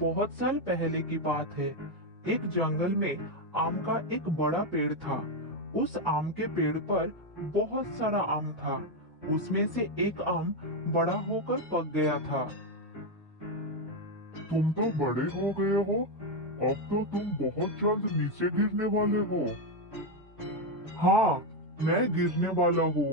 बहुत साल पहले की बात है। एक जंगल में आम का एक बड़ा पेड़ था। उस आम के पेड़ पर बहुत सारा आम था। उसमें से एक आम बड़ा होकर पक गया था। तुम तो बड़े हो गए हो। अब तो तुम बहुत जल्द नीचे गिरने वाले हो। हाँ, मैं गिरने वाला हूँ।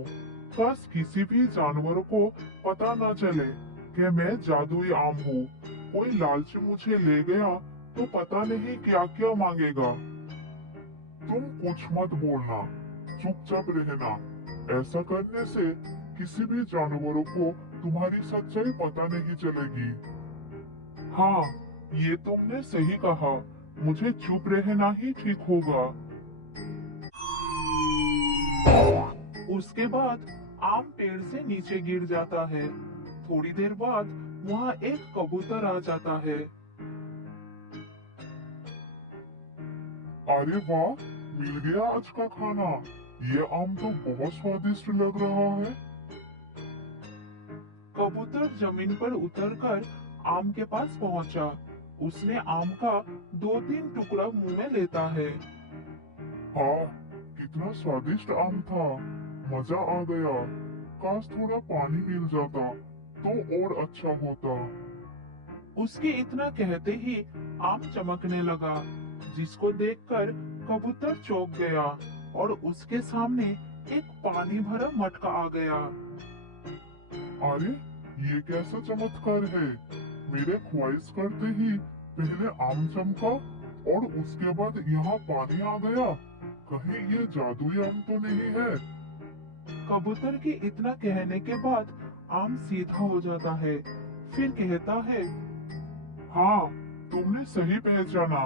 बस किसी भी जानवर को पता न चले कि मैं जादुई आम हूँ। कोई लालची मुझे ले गया तो पता नहीं क्या क्या मांगेगा। तुम कुछ मत बोलना, चुपचाप रहना। ऐसा करने से किसी भी जानवरों को तुम्हारी सच्चाई पता नहीं चलेगी। हाँ, ये तुमने सही कहा। मुझे चुप रहना ही ठीक होगा। उसके बाद आम पेड़ से नीचे गिर जाता है। थोड़ी देर बाद वहाँ एक कबूतर आ जाता है। अरे वाह, मिल गया आज का खाना। ये आम तो बहुत स्वादिष्ट लग रहा है। कबूतर जमीन पर उतरकर आम के पास पहुंचा। उसने आम का दो तीन टुकड़ा मुंह में लेता है। हाँ, कितना स्वादिष्ट आम था। मजा आ गया। काश थोड़ा पानी मिल जाता तो और अच्छा होता। उसके इतना कहते ही आम चमकने लगा, जिसको देखकर कबूतर चौंक गया और उसके सामने एक पानी भरा मटका आ गया। अरे, ये कैसा चमत्कार है। मेरे ख्वाहिश करते ही पहले आम चमका और उसके बाद यहाँ पानी आ गया। कहीं ये जादुई आम तो नहीं है। कबूतर के इतना कहने के बाद आम सीधा हो जाता है। फिर कहता है, हाँ, तुमने सही पहचाना।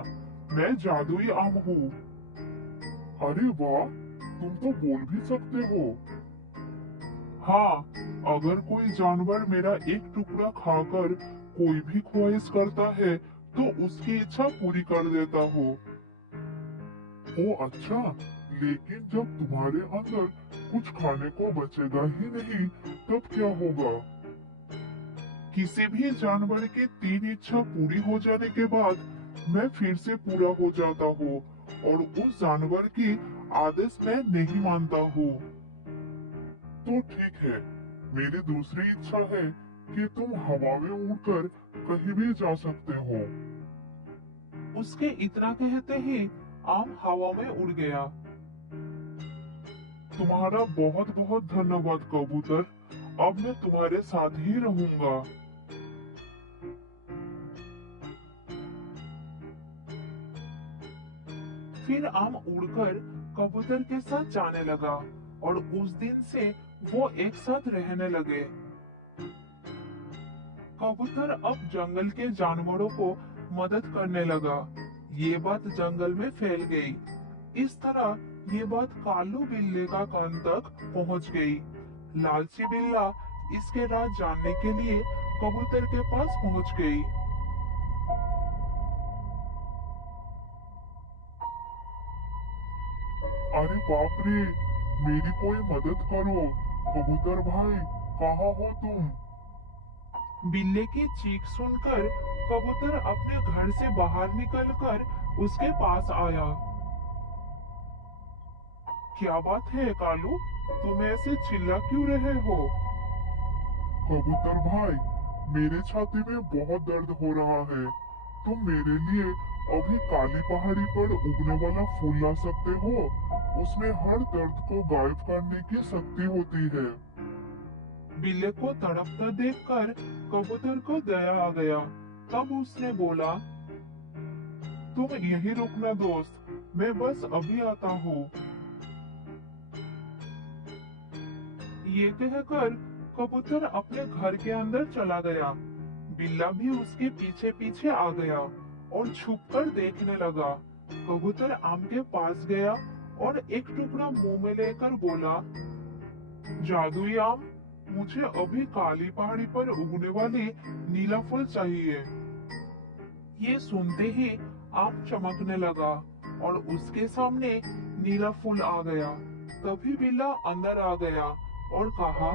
मैं जादुई आम हूँ। अरे वाह, तुम तो बोल भी सकते हो। हाँ, अगर कोई जानवर मेरा एक टुकड़ा खाकर कोई भी ख्वाहिश करता है तो उसकी इच्छा पूरी कर देता हूँ। ओ अच्छा, लेकिन जब तुम्हारे अंदर कुछ खाने को बचेगा ही नहीं, तब क्या होगा? किसी भी जानवर के तीन इच्छा पूरी हो जाने के बाद मैं फिर से पूरा हो जाता हूँ और उस जानवर की आदेश मैं नहीं मानता हूँ। तो ठीक है, मेरी दूसरी इच्छा है कि तुम हवा में उड़कर कहीं भी जा सकते हो। उसके इतना कहते ही आम हवा में उड़ गया। तुम्हारा बहुत बहुत धन्यवाद कबूतर। अब मैं तुम्हारे साथ ही रहूंगा। फिर आम उड़कर कबूतर के साथ जाने लगा और उस दिन से वो एक साथ रहने लगे। कबूतर अब जंगल के जानवरों को मदद करने लगा। ये बात जंगल में फैल गई। इस तरह ये बात कालू बिल्ली का कान तक पहुंच गई। लालची बिल्ला इसके राज जानने के लिए कबूतर के पास पहुंच गई। अरे बाप रे, मेरी कोई मदद करो। कबूतर भाई, कहाँ हो तुम? बिल्ली की चीख सुनकर कबूतर अपने घर से बाहर निकलकर उसके पास आया। क्या बात है कालू, तुम ऐसे चिल्ला क्यों रहे हो? कबूतर भाई, मेरे छाती में बहुत दर्द हो रहा है। तुम मेरे लिए अभी काली पहाड़ी पर उगने वाला फूल ला सकते हो? उसमें हर दर्द को गायब करने की शक्ति होती है। बिल्ली को तड़पता देखकर कबूतर को दया आ गया। तब उसने बोला, तुम यहीं रुकना दोस्त, मैं बस अभी आता हूँ। ये कहकर कबूतर अपने घर के अंदर चला गया। बिल्ला भी उसके पीछे पीछे आ गया और छुपकर देखने लगा। कबूतर आम के पास गया और एक टुकड़ा मुंह में लेकर बोला, जादुई आम, मुझे अभी काली पहाड़ी पर उगने वाली नीला फल चाहिए। ये सुनते ही आम चमकने लगा और उसके सामने नीला फूल आ गया। तभी बिल्ला अंदर आ गया और कहा,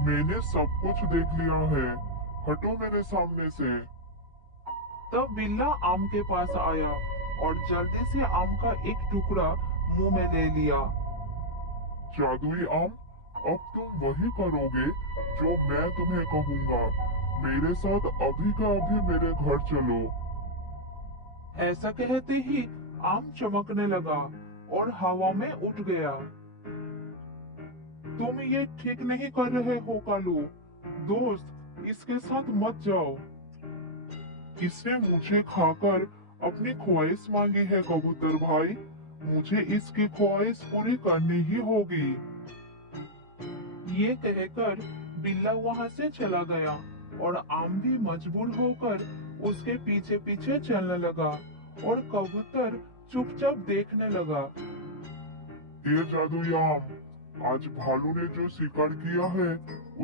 मैंने सब कुछ देख लिया है। हटो मेरे सामने से। तब बिल्ला आम के पास आया और जल्दी से आम का एक टुकड़ा मुंह में ले लिया। जादुई आम, अब तुम वही करोगे जो मैं तुम्हें कहूंगा। मेरे साथ अभी का अभी मेरे घर चलो। ऐसा कहते ही आम चमकने लगा और हवा में उठ गया। तुम ये ठीक नहीं कर रहे हो कालू। दोस्त, इसके साथ मत जाओ। इसने मुझे खाकर अपनी ख्वाहिश मांगी है कबूतर भाई। मुझे इसकी ख्वाहिश पूरी करनी ही होगी। ये कहकर बिल्ला वहां से चला गया और आम भी मजबूर होकर उसके पीछे पीछे चलने लगा और कबूतर चुपचाप देखने लगा। ये जादुई आम, आज भालू ने जो शिकार किया है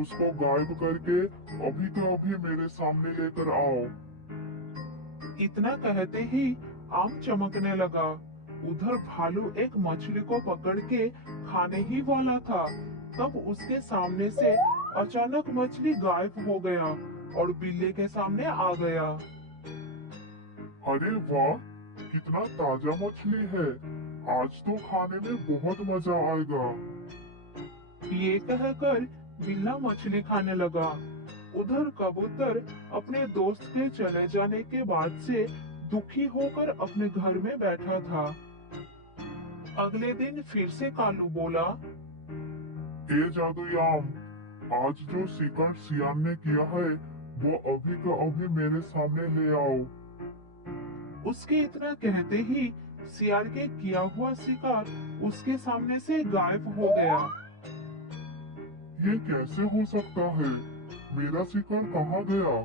उसको गायब करके अभी का अभी मेरे सामने लेकर आओ। इतना कहते ही आम चमकने लगा। उधर भालू एक मछली को पकड़ के खाने ही वाला था, तब उसके सामने से अचानक मछली गायब हो गया और बिल्ली के सामने आ गया। अरे वाह, कितना ताजा मछली है। आज तो खाने में बहुत मजा आएगा। ये कहकर बिल्ला मछली खाने लगा। उधर कबूतर अपने दोस्त के चले जाने के बाद से दुखी होकर अपने घर में बैठा था। अगले दिन फिर से कालू बोला, ये जादुई आम, आज जो शिकार सियान ने किया है वो अभी का अभी मेरे सामने ले आओ। उसके इतना कहते ही सियार के किया हुआ शिकार उसके सामने से गायब हो गया। ये कैसे हो सकता है? मेरा शिकार कहाँ गया?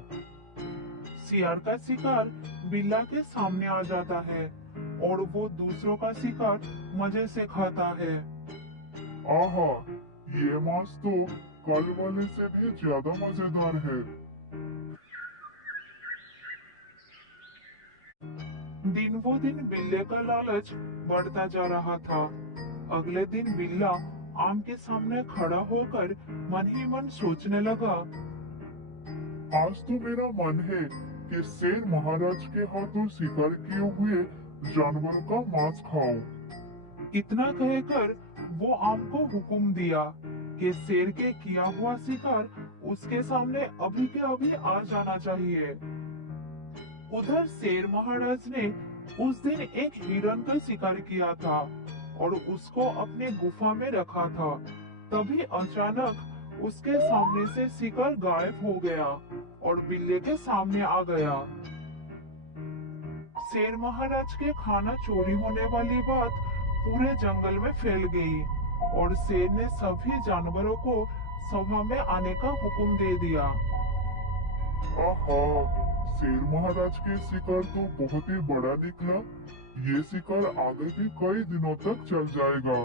सियार का शिकार बिल्ला के सामने आ जाता है और वो दूसरों का शिकार मजे से खाता है। आहा, ये मांस तो कल वाले से भी ज्यादा मजेदार है। दिन वो दिन बिल्ले का लालच बढ़ता जा रहा था। अगले दिन बिल्ला आम के सामने खड़ा होकर मन ही मन सोचने लगा। आज तो मेरा मन है कि शेर महाराज के हाथों शिकार किए हुए जानवरों का मांस खाऊं। इतना कहकर वो आम को हुक्म दिया कि शेर के किया हुआ शिकार उसके सामने अभी के अभी आ जाना चाहिए। उधर शेर महाराज ने उस दिन एक हिरन का शिकार किया था और उसको अपने गुफा में रखा था। तभी अचानक उसके सामने से शिकार गायब हो गया और बिल्ली के सामने आ गया। शेर महाराज के खाना चोरी होने वाली बात पूरे जंगल में फैल गई और शेर ने सभी जानवरों को सभा में आने का हुक्म दे दिया। आहा, शेर महाराज के शिकार तो बहुत ही बड़ा निकला। ये शिकार आगे भी कई दिनों तक चल जाएगा।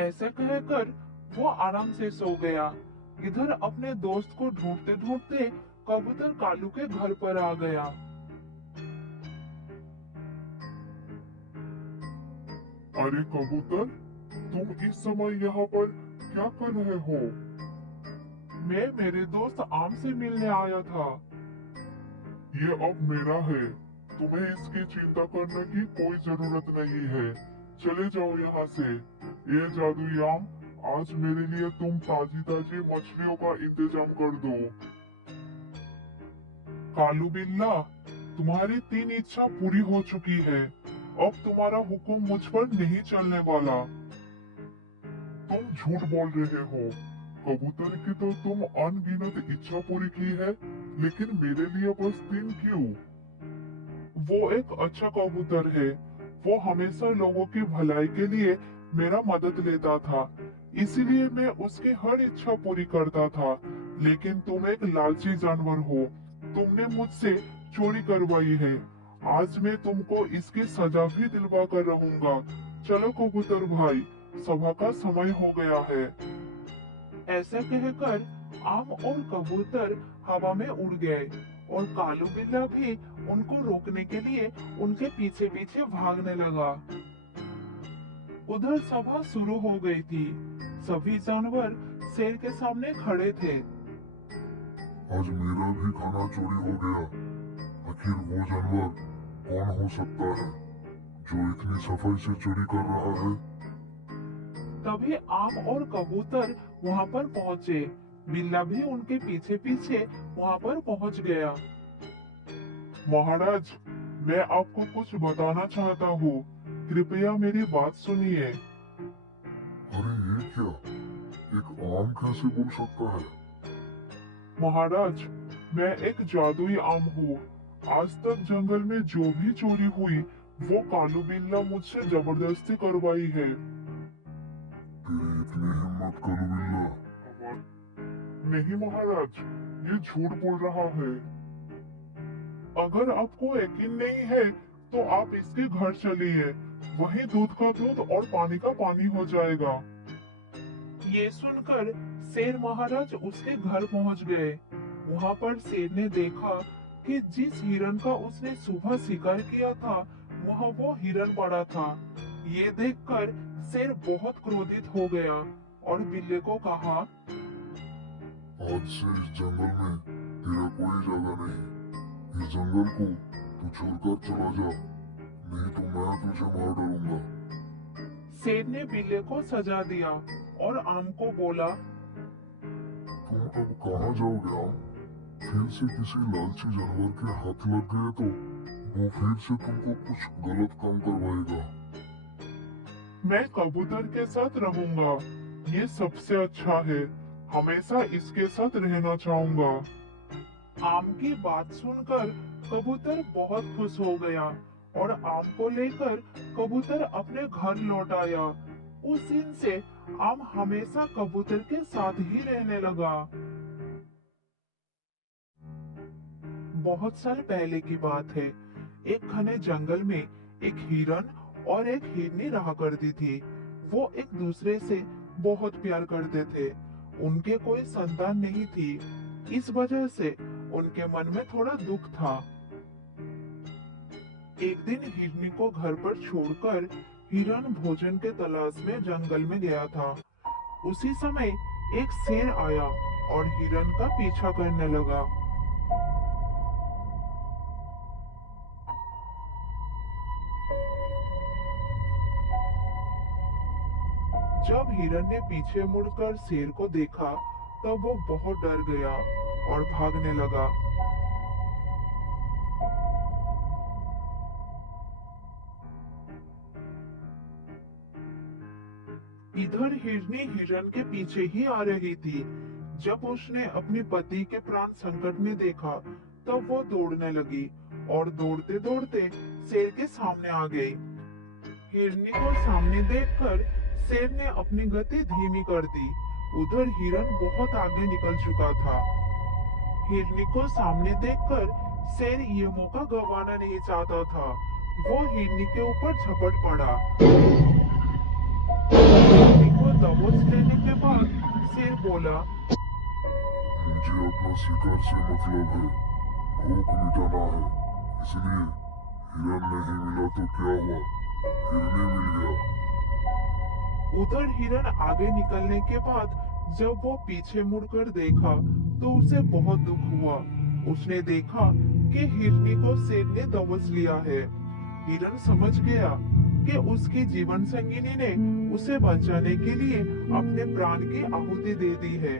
ऐसे कहकर वो आराम से सो गया। इधर अपने दोस्त को ढूंढते ढूंढते कबूतर कालू के घर पर आ गया। अरे कबूतर, तुम इस समय यहाँ पर क्या कर रहे हो? मैं मेरे दोस्त आम से मिलने आया था। ये अब मेरा है, तुम्हें इसकी चिंता करने की कोई जरूरत नहीं है। चले जाओ यहाँ से। ये जादुई आम, आज मेरे लिए तुम ताजी ताजी मछलियों का इंतजाम कर दो। कालू बिल्ला, तुम्हारी 3 इच्छा पूरी हो चुकी है। अब तुम्हारा हुक्म मुझ पर नहीं चलने वाला। तुम झूठ बोल रहे हो। कबूतर की तो तुम अनगिनत इच्छा पूरी की है, लेकिन मेरे लिए बस 3 क्यों? वो एक अच्छा कबूतर है। वो हमेशा लोगों की भलाई के लिए मेरा मदद लेता था, इसीलिए मैं उसकी हर इच्छा पूरी करता था। लेकिन तुम एक लालची जानवर हो। तुमने मुझसे चोरी करवाई है। आज मैं तुमको इसकी सजा भी दिलवा कर रहूंगा। चलो कबूतर भाई, सभा का समय हो गया है। ऐसा कहकर आम और कबूतर हवा में उड़ गए और कालू बिल्ला भी उनको रोकने के लिए उनके पीछे पीछे भागने लगा। उधर सभा शुरू हो गई थी। सभी जानवर शेर के सामने खड़े थे। आज मेरा भी खाना चोरी हो गया। आखिर वो जानवर कौन हो सकता है जो इतनी सफाई से चोरी कर रहा है? तभी आम और कबूतर वहाँ पर पहुँचे। बिल्ला भी उनके पीछे पीछे वहाँ पर पहुँच गया। महाराज, मैं आपको कुछ बताना चाहता हूँ, कृपया मेरी बात सुनिए। अरे ये क्या? एक आम कैसे बोल सकता है? महाराज, मैं एक जादुई आम हूँ। आज तक जंगल में जो भी चोरी हुई वो कालू बिल्ला मुझसे जबरदस्ती करवाई है। तेरी इतनी हिम्मत कालू बिल्ला? नहीं महाराज, ये झूठ बोल रहा है। अगर आपको यकीन नहीं है तो आप इसके घर चलिए, वहीं दूध का दूध और पानी का पानी हो जाएगा। ये सुनकर शेर महाराज उसके घर पहुँच गए। वहाँ पर शेर ने देखा कि जिस हिरन का उसने सुबह शिकार किया था वहाँ वो हिरन पड़ा था। ये देखकर शेर बहुत क्रोधित हो गया और बिल्ली को कहा, आज से इस जंगल में तेरा कोई जगह नहीं। इस जंगल को तू छोड़कर चला जा, नहीं तो मैं तुझे मार डालूंगा। शेर ने बिल्ली को सजा दिया और आम को बोला, तुम अब कहाँ जाओगे आम? फिर से किसी लालची जानवर के हाथ लग गए तो वो फिर से तुमको कुछ गलत काम करवाएगा। मैं कबूतर के साथ रहूंगा, ये सबसे अच्छा है। हमेशा इसके साथ रहना चाहूंगा। आम की बात सुनकर कबूतर बहुत खुश हो गया और आम को लेकर कबूतर अपने घर लौट आया। उस दिन से आम हमेशा कबूतर के साथ ही रहने लगा। बहुत साल पहले की बात है। एक घने जंगल में एक हिरन और एक हिरनी रहा करती थी। वो एक दूसरे से बहुत प्यार करते थे। उनके कोई संतान नहीं थी। इस वजह से उनके मन में थोड़ा दुख था। एक दिन हिरनी को घर पर छोड़कर हिरन भोजन के तलाश में जंगल में गया था। उसी समय एक शेर आया और हिरन का पीछा करने लगा। जब हिरन ने पीछे मुड़कर शेर को देखा तब वो बहुत डर गया और भागने लगा। इधर हिरनी हिरन के पीछे ही आ रही थी। जब उसने अपने पति के प्राण संकट में देखा तब वो दौड़ने लगी और दौड़ते दौड़ते शेर के सामने आ गई। हिरनी को सामने देखकर शेर ने अपनी गति धीमी कर दी। उधर हिरन बहुत आगे निकल चुका था। हिरनी को सामने देखकर शेर ये मौका गंवाना नहीं चाहता था। वो हिरनी के ऊपर झपट पड़ा। हिरनी को दबोच लेने के बाद शेर बोला, मुझे अपना शिकार से मतलब है, भूख मिटाना है। इसलिए हिरन नहीं मिला तो क्या हुआ, हिरनी मिल गया। उधर हिरन आगे निकलने के बाद जब वो पीछे मुड़कर देखा तो उसे बहुत दुख हुआ। उसने देखा कि हिरनी को शेर ने दबोच लिया है। हिरन समझ गया कि उसकी जीवन संगिनी ने उसे बचाने के लिए अपने प्राण की आहुति दे दी है।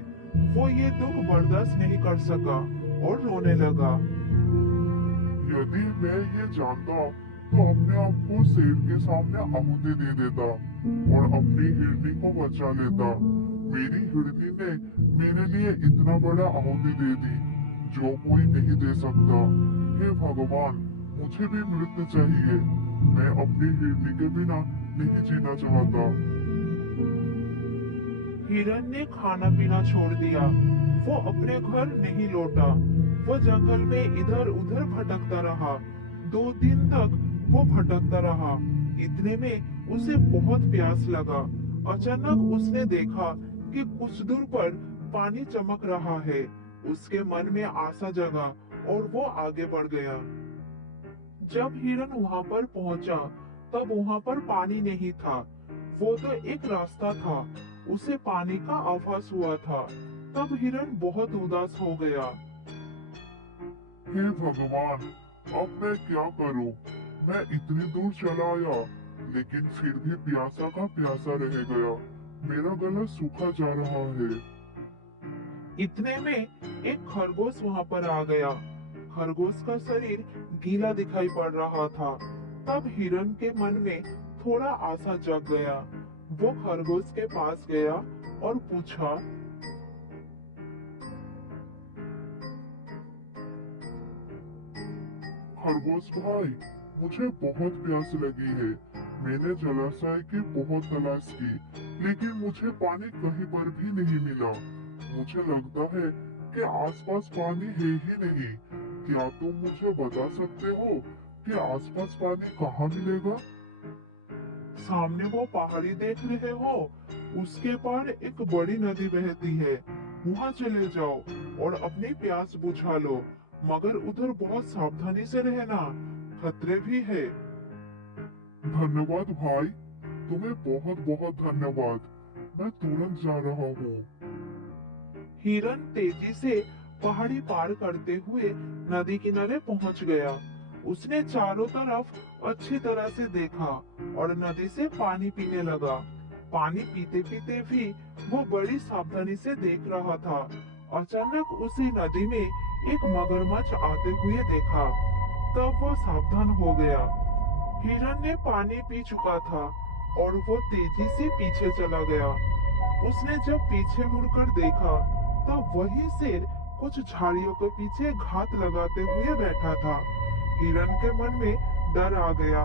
वो ये दुख बर्दाश्त नहीं कर सका और रोने लगा। यदि मैं ये जानता तो अपने आप को शेर के सामने आहुति दे देता और अपनी हिरनी को बचा लेता। मेरी हिरनी ने मेरे लिए इतना बड़ा आहुति दे दी जो कोई नहीं दे सकता। हे भगवान, मुझे भी मृत्यु चाहिए। मैं अपनी हिरनी के बिना नहीं जीना चाहता। हिरन ने खाना पीना छोड़ दिया। वो अपने घर नहीं लौटा। वो जंगल में इधर उधर भटकता रहा। 2 दिन तक वो भटकता रहा। इतने में उसे बहुत प्यास लगा। अचानक उसने देखा कि कुछ दूर पर पानी चमक रहा है। उसके मन में आशा जगा और वो आगे बढ़ गया। जब हिरन वहां पर पहुंचा तब वहां पर पानी नहीं था। वो तो एक रास्ता था। उसे पानी का आभास हुआ था। तब हिरन बहुत उदास हो गया। हे भगवान, अब मैं क्या करूं? मैं इतनी दूर चला आया, लेकिन फिर भी प्यासा का प्यासा रह गया। मेरा गला सूखा जा रहा है। इतने में एक खरगोश वहां पर आ गया। खरगोश का शरीर गीला दिखाई पड़ रहा था। तब हिरन के मन में थोड़ा आशा जग गया। वो खरगोश के पास गया और पूछा, खरगोश भाई, मुझे बहुत प्यास लगी है। मैंने जलाशय की बहुत तलाश की, लेकिन मुझे पानी कहीं पर भी नहीं मिला। मुझे लगता है कि आसपास पानी है ही नहीं। क्या तुम मुझे बता सकते हो कि आसपास पानी कहाँ मिलेगा? सामने वो पहाड़ी देख रहे हो, उसके पार एक बड़ी नदी बहती है। वहां चले जाओ और अपनी प्यास बुझा लो, मगर उधर बहुत सावधानी से रहना, खतरे भी है। धन्यवाद भाई, तुम्हें बहुत बहुत धन्यवाद। मैं तुरंत जा रहा हूँ। हिरन तेजी से पहाड़ी पार करते हुए नदी किनारे पहुंच गया। उसने चारों तरफ अच्छी तरह से देखा और नदी से पानी पीने लगा। पानी पीते पीते भी वो बड़ी सावधानी से देख रहा था। अचानक उसी नदी में एक मगरमच्छ आते हुए देखा। तब वो सावधान हो गया। हिरन ने पानी पी चुका था और वो तेजी से पीछे चला गया। उसने जब पीछे मुड़कर देखा, तब वही शेर कुछ झाड़ियों के पीछे घात लगाते हुए बैठा था। हिरन के मन में डर आ गया,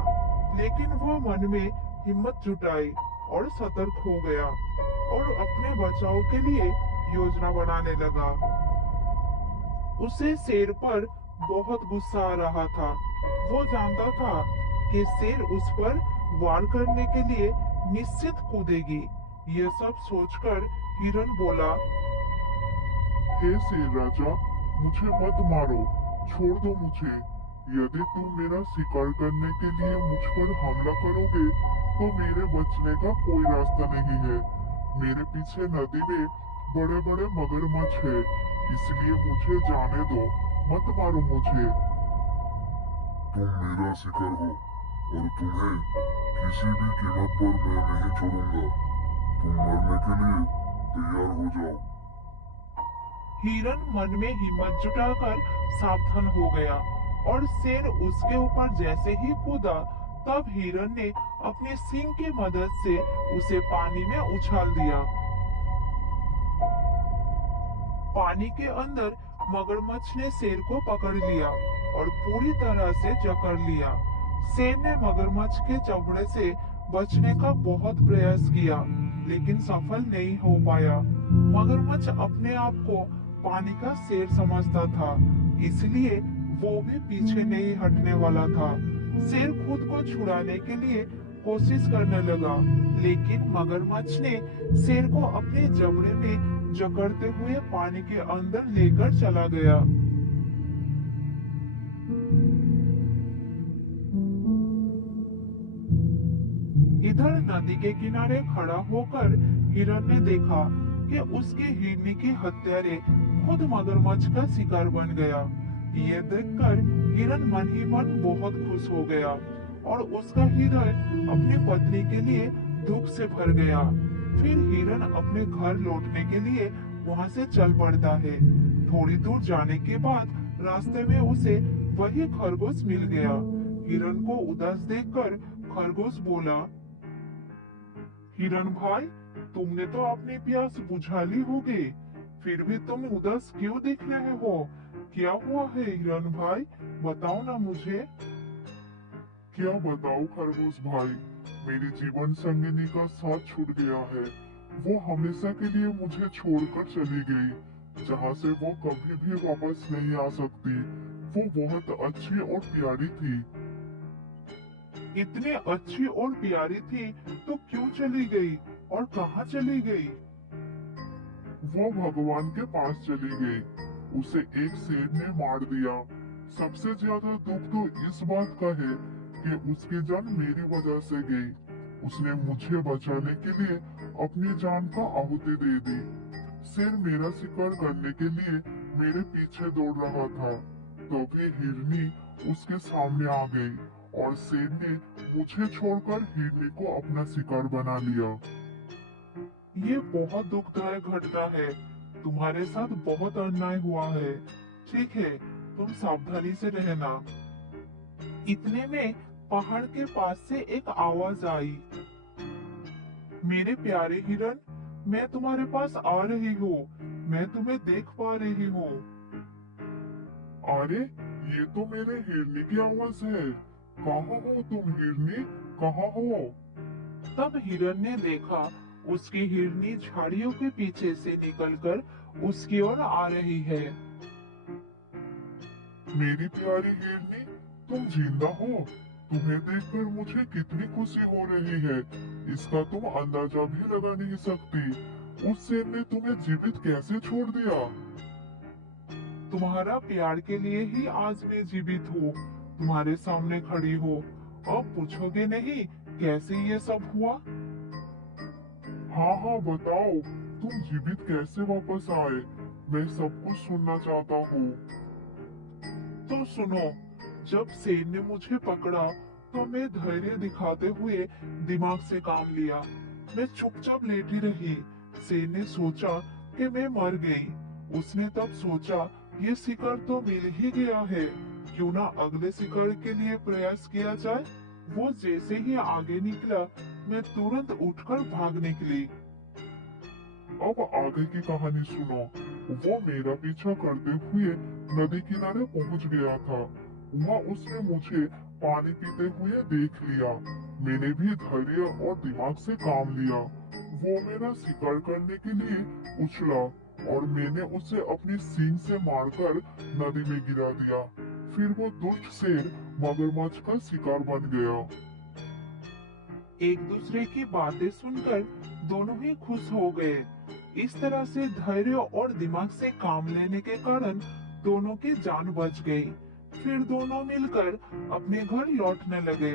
लेकिन वो मन में हिम्मत जुटाई और सतर्क हो गया और अपने बचाव के लिए योजना बनाने लगा। उसे शेर पर बहुत गुस्सा आ रहा था। वो जानता था कि शेर उस पर वार करने के लिए निश्चित कूदेगी। ये सब सोचकर हिरन बोला, हे शेर राजा, मुझे मत मारो, छोड़ दो मुझे। यदि तुम मेरा शिकार करने के लिए मुझ पर हमला करोगे, तो मेरे बचने का कोई रास्ता नहीं है। मेरे पीछे नदी में बड़े बड़े मगरमच्छ है, इसलिए मुझे जाने दो, मत मारो मुझे। तुम मेरा शिकार हो और तुम्हें किसी भी कीमत पर मैं नहीं छोड़ूंगा। तुम मरने के लिए तैयार हो जाओ। हिरन मन में हिम्मत जुटाकर सावधान हो गया और शेर उसके ऊपर जैसे ही कूदा, तब हिरन ने अपने सींग की मदद से उसे पानी में उछाल दिया। पानी के अंदर मगरमच्छ ने शेर को पकड़ लिया और पूरी तरह से जकड़ लिया। शेर ने मगरमच्छ के जबड़े से बचने का बहुत प्रयास किया, लेकिन सफल नहीं हो पाया। मगरमच्छ अपने आप को पानी का शेर समझता था, इसलिए वो भी पीछे नहीं हटने वाला था। शेर खुद को छुड़ाने के लिए कोशिश करने लगा, लेकिन मगरमच्छ ने शेर को अपने जबड़े में जकड़ते हुए पानी के अंदर लेकर चला गया। इधर नदी के किनारे खड़ा होकर हिरन ने देखा कि उसके हिरनी की हत्यारे खुद मगरमच्छ का शिकार बन गया। ये देखकर हिरन मन ही मन बहुत खुश हो गया और उसका हृदय अपनी पत्नी के लिए दुख से भर गया। फिर हिरन अपने घर लौटने के लिए वहां से चल पड़ता है। थोड़ी दूर जाने के बाद रास्ते में उसे वही खरगोश मिल गया। हिरन को उदास देखकर खरगोश बोला, हिरन भाई, तुमने तो अपनी प्यास बुझा ली होगी, फिर भी तुम उदास क्यों दिख रहे हो? क्या हुआ है हिरन भाई, बताओ ना मुझे। क्या बताओ खरगोश भाई, मेरी जीवन संगिनी का साथ छूट गया है। वो हमेशा के लिए मुझे छोड़कर चली गई, जहाँ से वो कभी भी वापस नहीं आ सकती। वो बहुत अच्छी और प्यारी थी। इतनी अच्छी और प्यारी थी तो क्यों चली गई और कहाँ चली गई? वो भगवान के पास चली गई। उसे एक शेर ने मार दिया। सबसे ज्यादा दुख तो इस बात का है कि उसकी जान मेरी वजह से गई। उसने मुझे बचाने के लिए अपनी जान का आहुति दे दी। शेर मेरा शिकार करने के लिए मेरे पीछे दौड़ रहा था, तभी हिरनी उसके सामने आ गई और शेर ने मुझे छोड़कर हिरनी को अपना शिकार बना लिया। ये बहुत दुखदायक घटना है। तुम्हारे साथ बहुत अन्याय हुआ है। ठीक है, तुम सावधानी से रहना। इतने में पहाड़ के पास से एक आवाज आई। मेरे प्यारे हिरन, मैं तुम्हारे पास आ रही हूँ। मैं तुम्हें देख पा रही हूँ। अरे, ये तो मेरे हिरनी की आवाज है। कहाँ हो तुम हिरनी, कहाँ हो? तब हिरन ने देखा उसकी हिरनी झाड़ियों के पीछे से निकलकर उसकी ओर आ रही है। मेरी प्यारी हिरनी, तुम जिंदा हो। तुम्हें देखकर मुझे कितनी खुशी हो रही है, इसका तुम अंदाजा भी लगा नहीं सकती। उस शेर ने तुम्हें जीवित कैसे छोड़ दिया? तुम्हारा प्यार के लिए ही आज मैं जीवित हूँ, तुम्हारे सामने खड़ी हो। अब पूछोगे नहीं कैसे ये सब हुआ? हाँ हाँ, बताओ, तुम जीवित कैसे वापस आए? मैं सब कुछ सुनना चाहता हूँ। तो सुनो, जब शेर ने मुझे पकड़ा तो मैं धैर्य दिखाते हुए दिमाग से काम लिया। मैं चुपचाप लेटी रही। शेर ने सोचा कि मैं मर गई। उसने तब सोचा ये शिकार तो मिल ही गया है, क्यों ना अगले शिकार के लिए प्रयास किया जाए। वो जैसे ही आगे निकला, मैं तुरंत उठकर भाग निकली। अब आगे की कहानी सुनो। वो मेरा पीछा करते हुए नदी किनारे पहुंच गया था। वहाँ उसने मुझे पानी पीते हुए देख लिया। मैंने भी धैर्य और दिमाग से काम लिया। वो मेरा शिकार करने के लिए उछला और मैंने उसे अपनी सींग से मारकर नदी में गिरा दिया। फिर वो दुष्ट शेर मगरमच्छ का शिकार बन गया। एक दूसरे की बातें सुनकर दोनों ही खुश हो गए। इस तरह से धैर्य और दिमाग से काम लेने के कारण दोनों की जान बच गई। फिर दोनों मिलकर अपने घर लौटने लगे।